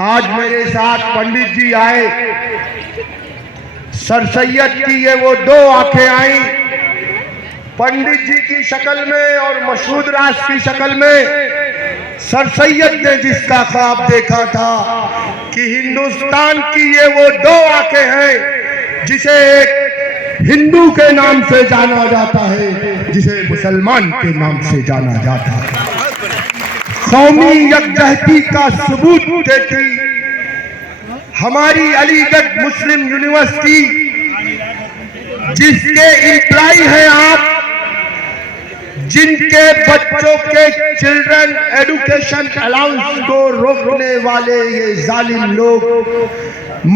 आज मेरे साथ पंडित जी आए। सर सैयद की ये वो दो आंखें आई, पंडित जी की शक्ल में और मसूद राज की शक्ल में। सर सैयद ने जिसका ख्वाब देखा था कि हिंदुस्तान की ये वो दो आंखें हैं जिसे एक हिंदू के नाम से जाना जाता है, जिसे मुसलमान के नाम से जाना जाता है। कौमी यकजहती का सबूत देती हमारी अलीगढ़ मुस्लिम यूनिवर्सिटी, जिसके एम्प्लॉय हैं आप, जिनके बच्चों के चिल्ड्रन एजुकेशन अलाउंस को रोकने वाले ये जालिम लोग।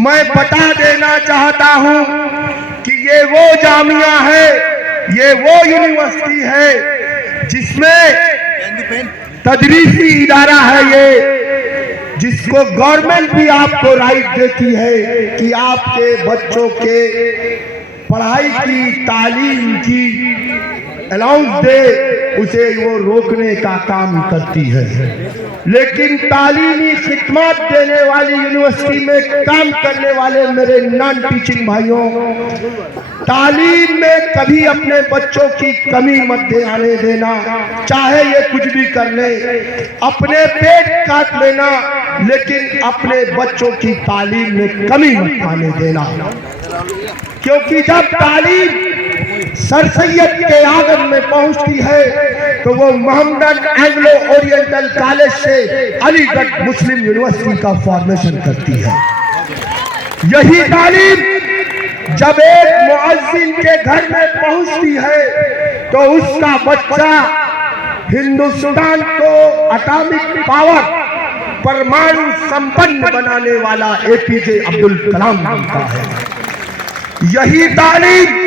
मैं बता देना चाहता हूं कि ये वो जामिया है, ये वो यूनिवर्सिटी है जिसमें तदरीसी इदारा है ये, जिसको गवर्नमेंट भी आपको राइट देती है कि आपके बच्चों के पढ़ाई की, तालीम की अलाउंस दे, उसे वो रोकने का काम करती है। लेकिन तालीमी खिदमत देने वाली यूनिवर्सिटी में काम करने वाले मेरे नॉन टीचिंग भाइयों, तालीम में कभी अपने बच्चों की कमी मत आने देना। चाहे ये कुछ भी कर ले, अपने पेट काट लेना, लेकिन अपने बच्चों की तालीम में कमी मत आने देना। क्योंकि जब तालीम सर सैयद के आंगन में पहुंचती है तो वो मोहम्मदन एंग्लो ओरिएंटल कॉलेज से अलीगढ़ मुस्लिम यूनिवर्सिटी का फॉर्मेशन करती है। यही तालीम जब एक मुअज्जिन के घर में पहुंचती है तो उसका बच्चा हिंदुस्तान को एटॉमिक पावर, परमाणु संपन्न बनाने वाला एपीजे अब्दुल कलाम बनता है। यही तालीम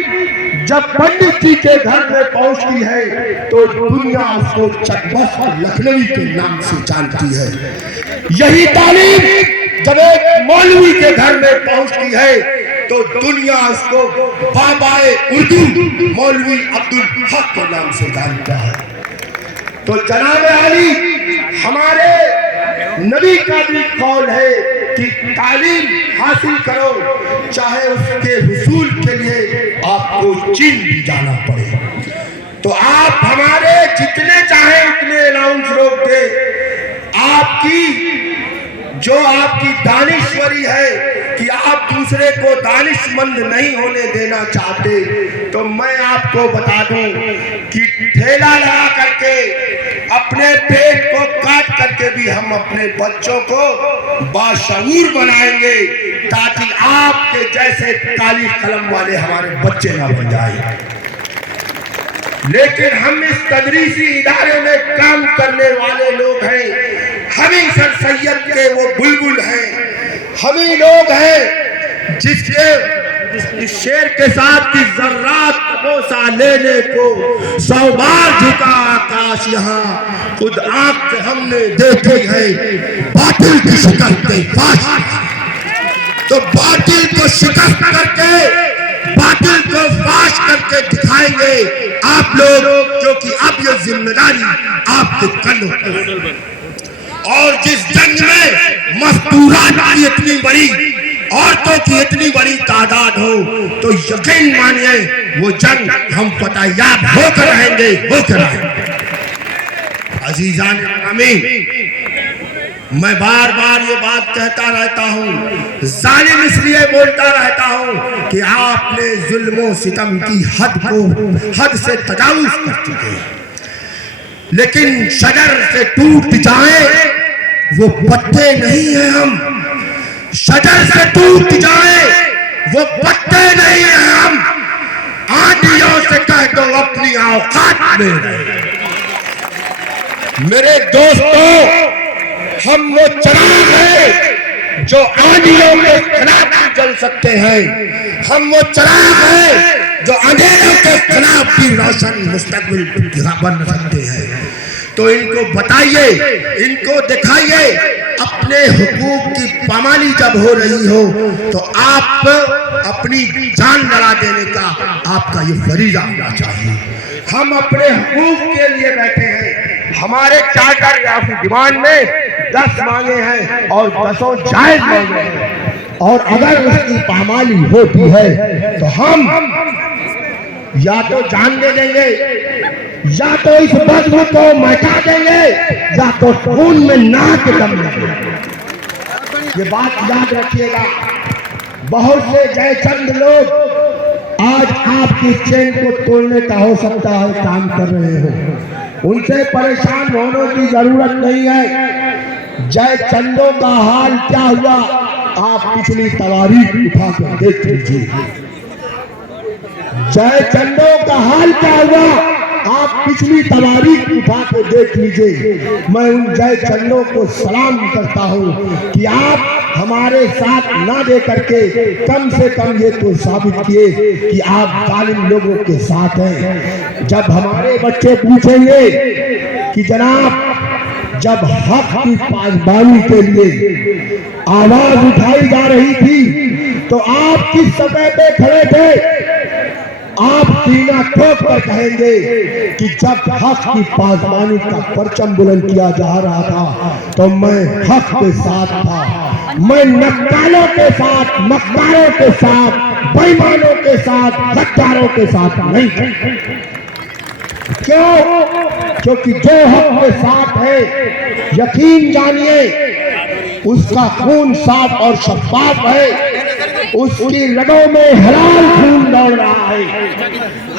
जब पंडित जी के घर में पहुंचती है तो दुनिया उसको चकबस और लखनवी के नाम से जानती है। यही तालीम जब एक मौलवी के घर में पहुंचती है तो दुनिया उसको बाबाए उर्दू मौलवी अब्दुल हक के नाम से जानता है। तो जनाब अली, हमारे नबी का भी कौल है कि तालीम हासिल करो, चाहे उसके हुसूल के लिए आपको चीन भी जाना पड़े। तो आप हमारे जितने चाहे उतने अलाउंस रोक दे, जो आपकी दानिश्वरी है कि आप दूसरे को दानिशमंद नहीं होने देना चाहते, तो मैं आपको बता दूं कि ठेला लगा करके अपने पेट को काट करके भी हम अपने बच्चों को बाशऊर बनाएंगे, ताकि आपके जैसे काली कलम वाले हमारे बच्चे ना बन जाए। लेकिन हम इस तदरीसी इदारे में काम करने वाले लोग हैं, हम ही सर सैयद के वो बुलबुल हैं, हम ही लोग हैं जिसके इस शेर के साथ की जर्रात बोसा लेने को 100 बार झुका आकाश, यहाँ खुद आंख से हमने देखी है बातिल की शिकस्त फाश। तो बातिल को शिकस्त करके, बातिल को फाश करके दिखाएंगे आप लोग, क्योंकि अब ये जिम्मेदारी आपके कंधों पर। और जिस जंग में मस्तूरात की इतनी बड़ी, औरतों की इतनी बड़ी तादाद हो, तो यकीन मानिए वो जंग हम फतेहयाब होकर रहेंगे, होकर रहेंगे। अजीजान अमीन, मैं बार बार ये बात कहता रहता हूँ, जालिम इसलिए बोलता रहता हूँ कि आपने जुल्मों सितम की हद से तजावुज कर चुके हैं। लेकिन शजर से टूट जाए वो पत्ते नहीं हैं हम, शजर से टूट जाए वो पत्ते नहीं हैं हम। आंधियों से कह दो अपनी औकात में रहे। मेरे दोस्तों, हम वो चिराग हैं जो आंधियों के खिलाफ जल सकते हैं, हम वो चिराग हैं जो अंधेरों के खिलाफ भी रोशन मुस्तकबिल बन सकते हैं। तो इनको बताइए, इनको दिखाइए, अपने हुकूक की पामाली जब हो रही हो तो आप अपनी जान लड़ा देने का आपका ये फरीजा होना चाहिए। हम अपने हुकूक के लिए बैठे हैं, हमारे चार्टर या फिर डिमांड में 10 मांगे हैं और 10 जायज मांगे हैं, और अगर उसकी पामाली होती है तो हम या तो जान दे देंगे, या तो इस बदबू को मिटा देंगे, या तो खून में नाक दम देंगे। ये बात याद रखिएगा। बहुत से जयचंद लोग आज आपकी चेन को तोड़ने का हो सकता है काम कर रहे हो, उनसे परेशान होने की जरूरत नहीं है। जयचंदों का हाल क्या हुआ आप पिछली तवारीख उठा कर देख लीजिए। जयचंदों का हाल क्या हुआ आप पिछली तवारीख उठा के देख लीजिए। मैं उन जयचंदों को सलाम करता हूँ कि आप हमारे साथ ना दे करके कम से कम ये तो साबित किए कि आप जालिम लोगों के साथ हैं। जब हमारे बच्चे पूछेंगे कि जनाब जब हक की पासबानी के लिए आवाज उठाई जा रही थी तो आप किस सतह पे खड़े थे? आप सीना ठोक कर कहेंगे कि जब हक की पासबानी का परचम बुलंद किया जा रहा था तो मैं हक के साथ था, मैं नक्कालों के साथ, मक्कारों के साथ, बेईमानों के साथ, गद्दारों के साथ नहीं था। क्यों? क्योंकि जो हक के साथ है यकीन जानिए उसका खून साफ और शफाफ है, उसकी रगों में हलाल खून दौड़ रहा है,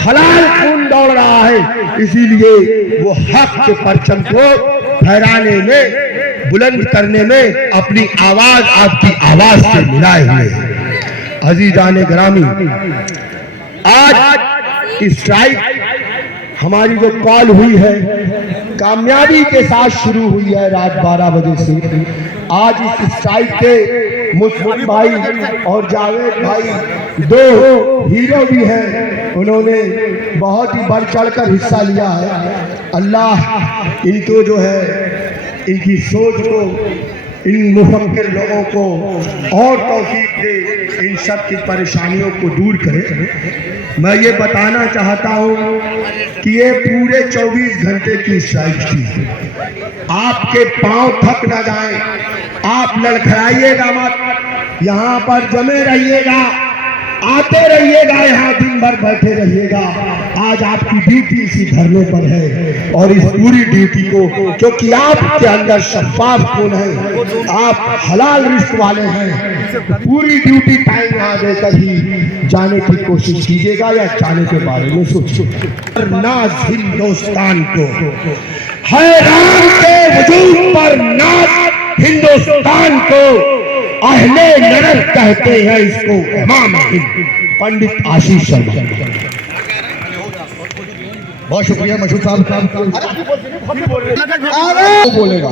हलाल खून दौड़ रहा है। इसीलिए वो हक के परचम को फहराने में, बुलंद करने में अपनी आवाज आपकी आवाज से मिलाए हुए हैं। अजीजान ग्रामी, आज स्ट्राइक हमारी जो कॉल हुई है कामयाबी के साथ शुरू हुई है रात 12 बजे से। आज इस स्ट्राइक के मुस्लिम भाई और जावेद भाई दो हीरो भी हैं, उन्होंने बहुत ही बढ़ चढ़कर हिस्सा लिया है। अल्लाह इनको जो है इनकी सोच को, इन मुफक्किर लोगों को और तौफीक दे, इन सब की परेशानियों को दूर करे। मैं ये बताना चाहता हूँ कि ये पूरे 24 घंटे की स्ट्राइक थी। आपके पांव थक ना जाएं, आप लड़खड़ाइएगा मत, यहाँ पर जमे रहिएगा, आते रहिएगा, यहाँ दिन भर बैठे रहिएगा। आज आपकी ड्यूटी इसी धरने पर है और इस पूरी ड्यूटी को, क्योंकि आपके अंदर शफाफ खून है, आप हलाल रिस्क वाले हैं, पूरी ड्यूटी टाइम यहाँ देकर ही जाने की कोशिश कीजिएगा या जाने के बारे में सोचिए। नाज हिंदुस्तान को, हैरान के वजूद पर नाज हिंदुस्तान को, अहले नरक कहते हैं इसको, इमाम पंडित आशीष शर्मा। बहुत शुक्रिया मशहूर साहब। बोलेगा